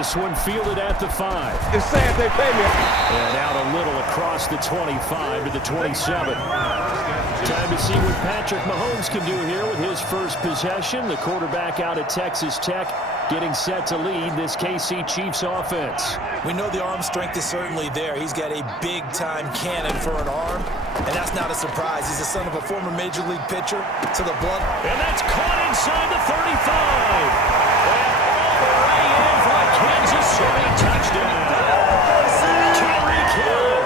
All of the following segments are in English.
This one fielded at the 5. It's sad they pay me. And out a little across the 25 to the 27. Time to see what Patrick Mahomes can do here with his first possession. The quarterback out of Texas Tech getting set to lead this KC Chiefs offense. We know the arm strength is certainly there. He's got a big-time cannon for an arm, and that's not a surprise. He's the son of a former Major League pitcher to the blood. And that's caught inside the 35. And all the way in for a Kansas City touchdown. Tyreek Hill,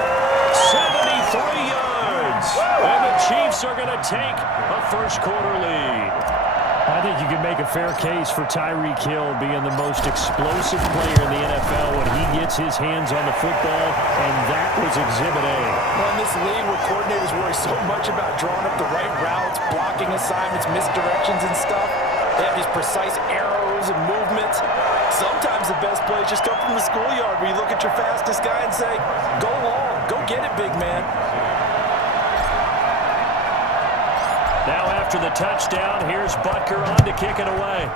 73 yards. And the Chiefs are going to take a first-quarter lead. I think you can make a fair case for Tyreek Hill being the most explosive player in the NFL when he gets his hands on the football, and that was Exhibit A. Well, in this league where coordinators worry so much about drawing up the right routes, blocking assignments, misdirections and stuff, they have these precise arrows and movements. Sometimes the best plays just come from the schoolyard where you look at your fastest guy and say, go long, go get it, big man. Now after the touchdown, here's Butker on to kick it away.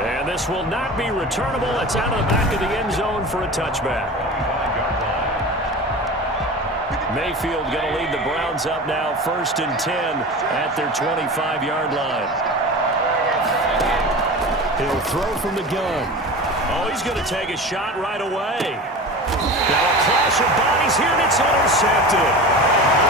And this will not be returnable. It's out of the back of the end zone for a touchback. Mayfield going to lead the Browns up now, 1st and 10 at their 25-yard line. He'll throw from the gun. Oh, he's going to take a shot right away. Now a clash of bodies here, and it's intercepted.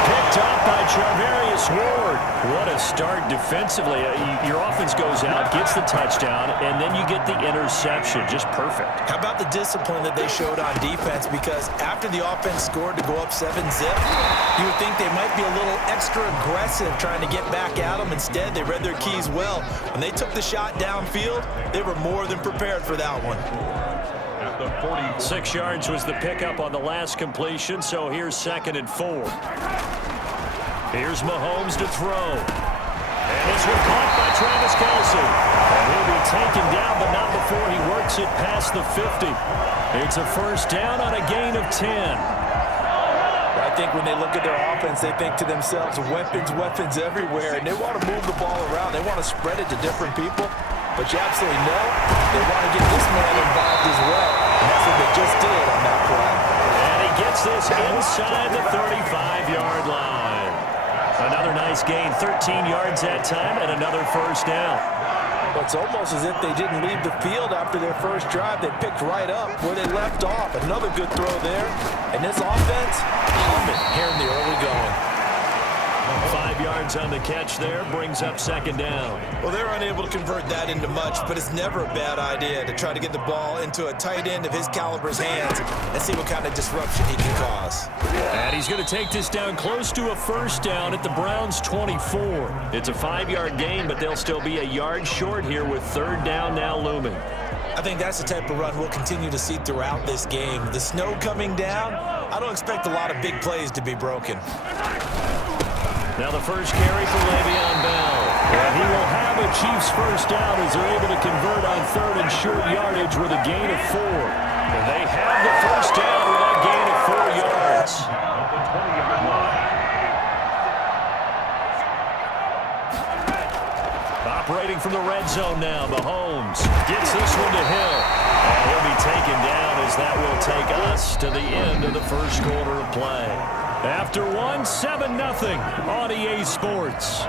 Picked up by Charvarius Ward. What a start defensively. Your offense goes out, gets the touchdown, and then you get the interception. Just perfect. How about the discipline that they showed on defense? Because after the offense scored to go up 7-zip, you would think they might be a little extra aggressive trying to get back at them. Instead, they read their keys well. When they took the shot downfield, they were more than prepared for that one. 6 yards was the pickup on the last completion, so here's 2nd and 4. Here's Mahomes to throw. And this one caught by Travis Kelce. And he'll be taken down, but not before he works it past the 50. It's a first down on a gain of 10. I think when they look at their offense, they think to themselves, weapons everywhere, and they want to move the ball around. They want to spread it to different people. But you absolutely know they want to get this man involved as well. And that's what they just did on that play. And he gets this inside the 35-yard line. Another nice gain, 13 yards that time, and another first down. Well, it's almost as if they didn't leave the field after their first drive. They picked right up where they left off. Another good throw there. And this offense, humming here in the early going. 5 yards on the catch there, brings up 2nd down. Well, they're unable to convert that into much, but it's never a bad idea to try to get the ball into a tight end of his caliber's hands and see what kind of disruption he can cause. And he's going to take this down close to a first down at the Browns' 24. It's a 5-yard gain, but they'll still be a yard short here with 3rd down now looming. I think that's the type of run we'll continue to see throughout this game. The snow coming down, I don't expect a lot of big plays to be broken. Now the first carry for Le'Veon Bell. And he will have a Chiefs first down as they're able to convert on 3rd and short yardage with a gain of 4. And they have the first down with that gain of 4 yards. Operating from the red zone now, Mahomes gets this one to Hill. And he'll be taken down as that will take us to the end of the first quarter of play. After 7-0 on EA Sports.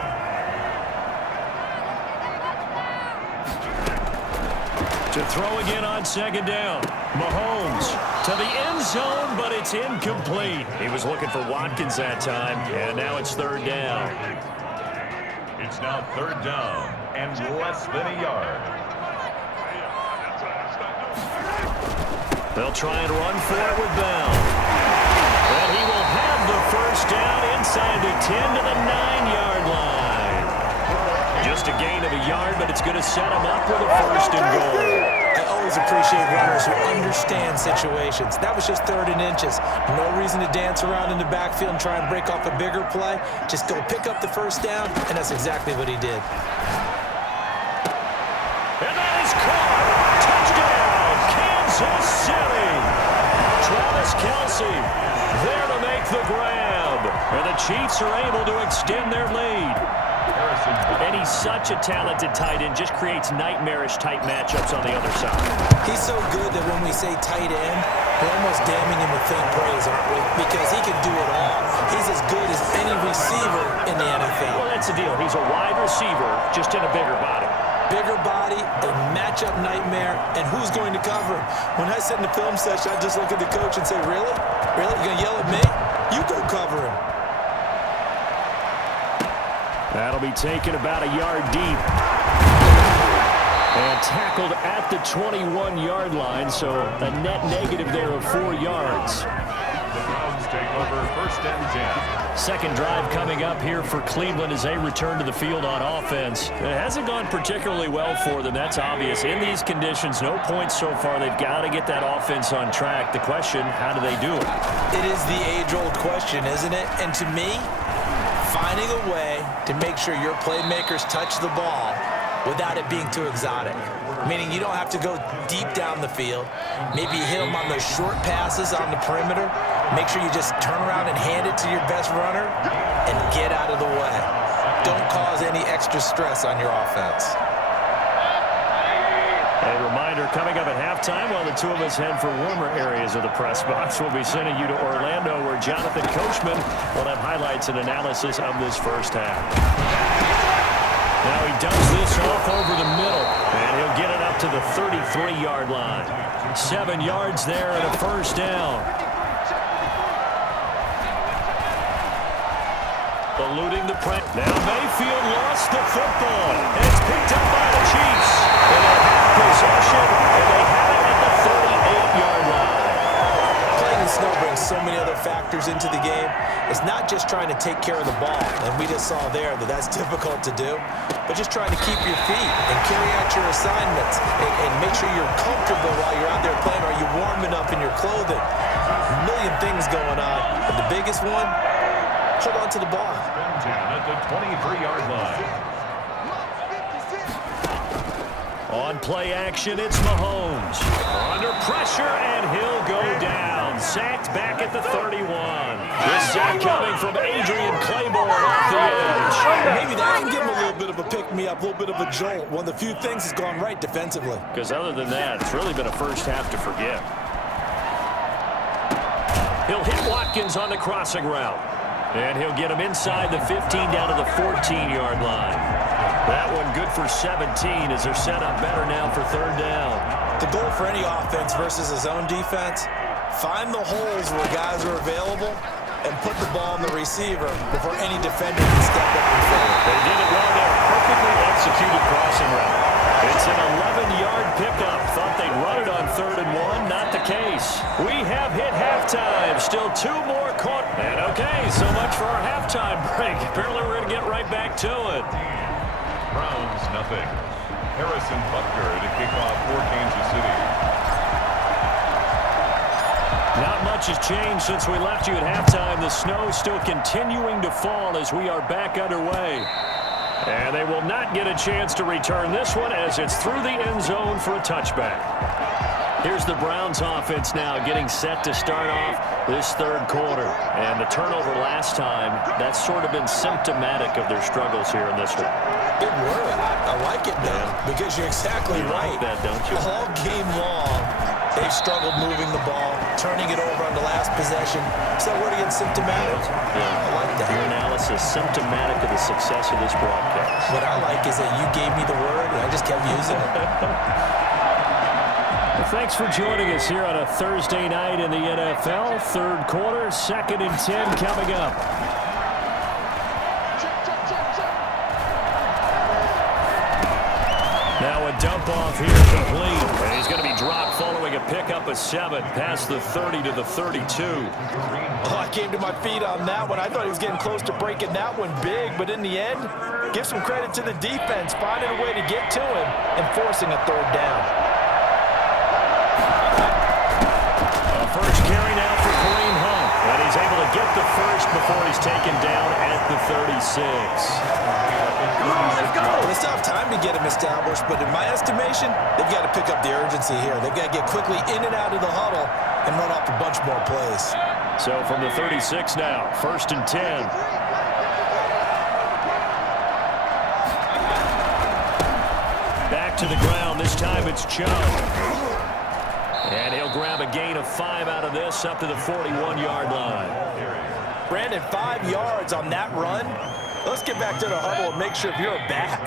To throw again on 2nd down. Mahomes to the end zone, but it's incomplete. He was looking for Watkins that time, and now it's 3rd down. It's now 3rd down and less than a yard. They'll try and run for it with Bell. And he will have the first down inside the 10 to the 9-yard line. Just a gain of a yard, but it's going to set him up with a 1st and goal. I always appreciate runners who understand situations. That was just 3rd and inches. No reason to dance around in the backfield and try and break off a bigger play. Just go pick up the first down, and that's exactly what he did. And that is caught. Touchdown, Kansas City. Travis Kelce there to make the grab. And the Chiefs are able to extend their lead. And he's such a talented tight end, just creates nightmarish-type matchups on the other side. He's so good that when we say tight end, we're almost damning him with faint praise, aren't we? Because he can do it all. He's as good as any receiver in the NFL. Well, that's the deal. He's a wide receiver, just in a bigger body. Bigger body, a matchup nightmare, and who's going to cover him? When I sit in the film session, I just look at the coach and say, really? Really? You're going to yell at me? You go cover him. That'll be taken about a yard deep. And tackled at the 21-yard line, so a net negative there of 4 yards. The Browns take over 1st and 10. Second drive coming up here for Cleveland as they return to the field on offense. It hasn't gone particularly well for them, that's obvious. In these conditions, no points so far. They've got to get that offense on track. The question, how do they do it? It is the age-old question, isn't it? And to me, finding a way to make sure your playmakers touch the ball without it being too exotic. Meaning you don't have to go deep down the field. Maybe you hit them on those short passes on the perimeter. Make sure you just turn around and hand it to your best runner and get out of the way. Don't cause any extra stress on your offense. A reminder coming up at halftime while the two of us head for warmer areas of the press box. We'll be sending you to Orlando where Jonathan Coachman will have highlights and analysis of this first half. Now he dumps this off over the middle, and he'll get it up to the 33-yard line. 7 yards there and a first down. Eluding the press. Now Mayfield lost the football. And it's picked up by the Chiefs. And they have possession, and they have it at the 38-yard line. Playing in snow brings so many other factors into the game. It's not just trying to take care of the ball, and we just saw there that that's difficult to do, but just trying to keep your feet and carry out your assignments and make sure you're comfortable while you're out there playing. Are you warm enough in your clothing? A million things going on, but the biggest one, hold on to the ball. At the 23-yard line. On play action, it's Mahomes. Under pressure, and he'll go down. Sacked back at the 31. This sack coming from Adrian Claiborne off the edge. Maybe that can give him a little bit of a pick-me-up, a little bit of a jolt. One of the few things that's gone right defensively. Because other than that, it's really been a first half to forget. He'll hit Watkins on the crossing route. And he'll get him inside the 15 down to the 14-yard line. That one good for 17 as they're set up better now for third down. The goal for any offense versus a zone defense, find the holes where guys are available and put the ball on the receiver before any defender can step up and fill it. They did it well there. Perfectly executed crossing route. It's an 11-yard pickup. Thought they'd run it on 3rd and 1. Not the case. We have hit halftime. Still 2 more caught. And okay, so much for our halftime break. Apparently we're going to get right back to it. Browns nothing. Harrison Butker to kick off for Kansas City. Not much has changed since we left you at halftime. The snow still continuing to fall as we are back underway. And they will not get a chance to return this one as it's through the end zone for a touchback. Here's the Browns offense now getting set to start off this third quarter. And the turnover last time, that's sort of been symptomatic of their struggles here in this one. Big word. I like it now because you're exactly right. Like that, don't you? All game long, they've struggled moving the ball, turning it over on the last possession. So we're again symptomatic. Yeah. I like that. Your analysis symptomatic of the success of this broadcast. What I like is that you gave me the word and I just kept using it. Well, thanks for joining us here on a Thursday night in the NFL. Third quarter, 2nd and 10 coming up. Now a dump off here complete. And he's going to be dropped following a pickup of 7 past the 30 to the 32. Oh, I came to my feet on that one. I thought he was getting close to breaking that one big, but in the end, give some credit to the defense, finding a way to get to him and forcing a third down. First carry now for Kareem Hunt. And he's able to get the first before he's taken down at the 36. Let's go. It's tough time to get him established, but in my estimation, they've got to pick up the urgency here. They've got to get quickly in and out of the huddle and run off a bunch more plays. So from the 36 now, 1st and 10. back to the ground. This time it's Chubb. And he'll grab a gain of 5 out of this up to the 41-yard line. Brandon, 5 yards on that run. Let's get back to the huddle and make sure if you're a back,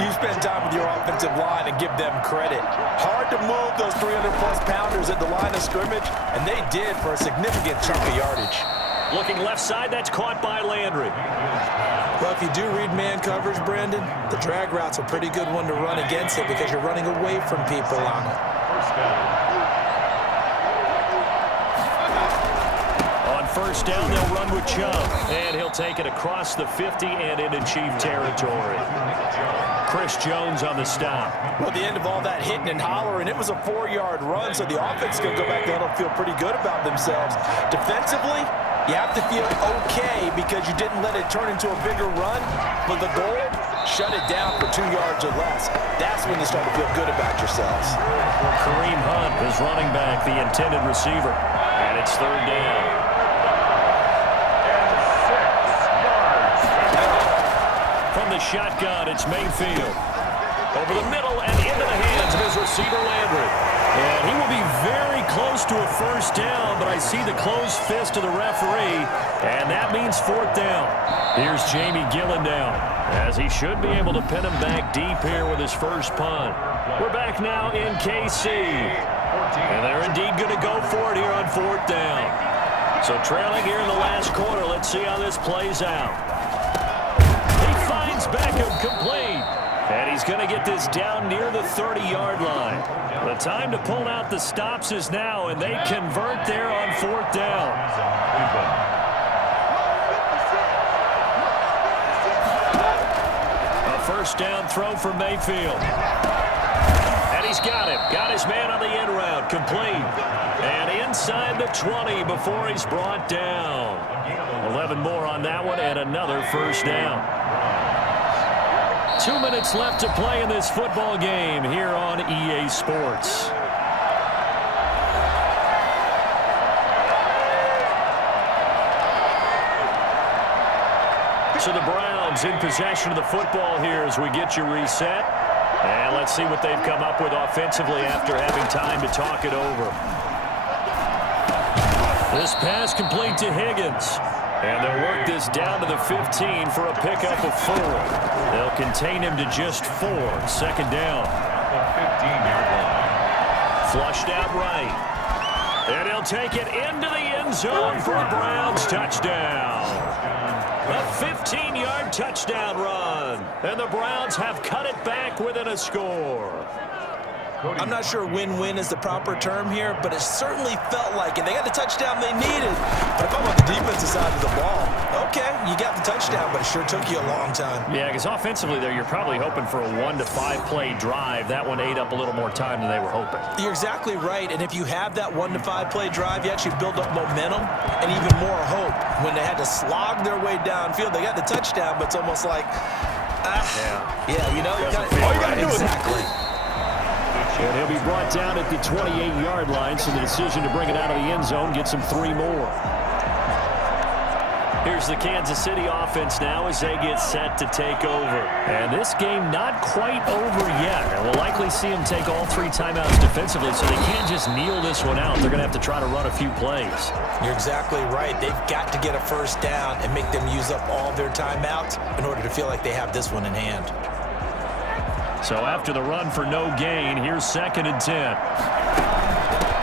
you spend time with your offensive line and give them credit. Hard to move those 300-plus pounders at the line of scrimmage, and they did for a significant chunk of yardage. Looking left side, that's caught by Landry. Well, if you do read man coverage, Brandon, the drag route's a pretty good one to run against it because you're running away from people on it. On first down, they'll run with Chubb, and he'll take it across the 50 and into Chief territory. Chris Jones on the stop. Well, at the end of all that hitting and hollering, it was a 4-yard run, so the offense is going to go back there and feel pretty good about themselves. Defensively, you have to feel okay because you didn't let it turn into a bigger run, but the goal, shut it down for 2 yards or less. That's when you start to feel good about yourselves. Kareem Hunt is running back, the intended receiver, and it's third down. From the shotgun, it's Mayfield. Over the middle and into the hands of his receiver, Landry. And he will be very close to a first down, but I see the closed fist of the referee, and that means fourth down. Here's Jamie Gillen down, as he should be able to pin him back deep here with his first punt. We're back now in KC. And they're indeed going to go for it here on fourth down. So trailing here in the last quarter, let's see how this plays out. He finds Beckham complete. And he's going to get this down near the 30-yard line. The time to pull out the stops is now, and they convert there on fourth down. A first down throw for Mayfield. And he's got him. Got his man on the in route. Complete. And inside the 20 before he's brought down. 11 more on that one, and another first down. 2 minutes left to play in this football game here on EA Sports. So the Browns in possession of the football here as we get you reset. And let's see what they've come up with offensively after having time to talk it over. This pass complete to Higgins. And they'll work this down to the 15 for a pickup of 4. They'll contain him to just 4. Second down. 15-yard line. Flushed out right. And he'll take it into the end zone for a Browns touchdown. A 15-yard touchdown run. And the Browns have cut it back within a score. I'm not sure win-win is the proper term here, but it certainly felt like it. They got the touchdown they needed. But if I'm on the defensive side of the ball, okay, you got the touchdown, but it sure took you a long time. Yeah, because offensively there, you're probably hoping for a 1 to 5 play drive. That one ate up a little more time than they were hoping. You're exactly right, and if you have that 1 to 5 play drive, you actually build up momentum and even more hope. When they had to slog their way downfield, they got the touchdown, but it's almost like, you know, all you got to do is exactly. And he'll be brought down at the 28-yard line, so the decision to bring it out of the end zone gets him 3 more. Here's the Kansas City offense now as they get set to take over. And this game not quite over yet. And we'll likely see them take all 3 timeouts defensively, so they can't just kneel this one out. They're going to have to try to run a few plays. You're exactly right. They've got to get a first down and make them use up all their timeouts in order to feel like they have this one in hand. So after the run for no gain, here's 2nd and 10.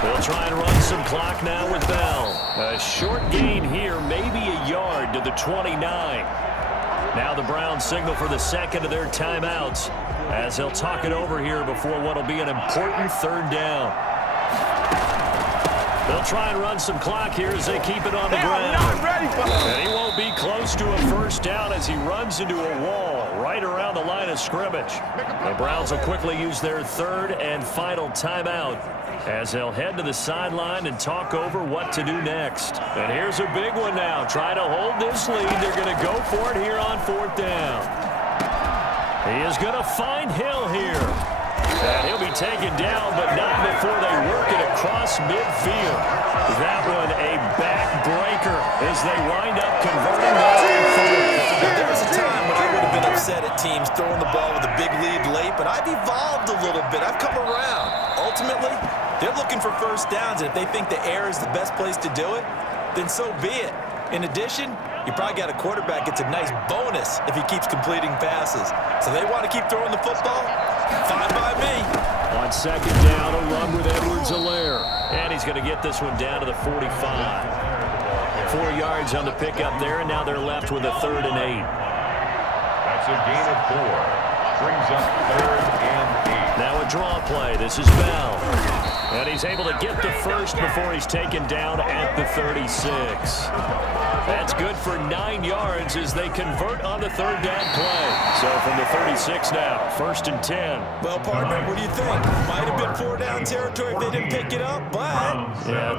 They'll try and run some clock now with Bell. A short gain here, maybe a yard to the 29. Now the Browns signal for the second of their timeouts as they'll talk it over here before what will be an important 3rd down. They'll try and run some clock here as they keep it on the ground. And he won't be close to a first down as he runs into a wall right around the line of scrimmage. The Browns will quickly use their 3rd and final timeout as they'll head to the sideline and talk over what to do next. And here's a big one now. Try to hold this lead. They're going to go for it here on 4th down. He is going to find Hill here. And he'll be taken down, but not before they work it across midfield. That one a backbreaker as they wind up converting that on 4th. There was a time when I would have been upset at teams throwing the ball with a big lead late, but I've evolved a little bit. I've come around. Ultimately, they're looking for first downs, and if they think the air is the best place to do it, then so be it. In addition, you probably got a quarterback gets a nice bonus if he keeps completing passes. So they want to keep throwing the football? Fine by me. On second down, a run with Edwards-Helaire. And he's going to get this one down to the 45. 4 yards on the pickup there, and now they're left with a 3rd and 8. That's a gain of 4. Brings up 3rd and 8. Now a draw play. This is Bell. And he's able to get the first before he's taken down at the 36. That's good for 9 yards as they convert on the 3rd down play. So from the 36 now, 1st and 10. Well, partner, what do you think? Might have been 4 down territory if they didn't pick it up, but... Yeah, it's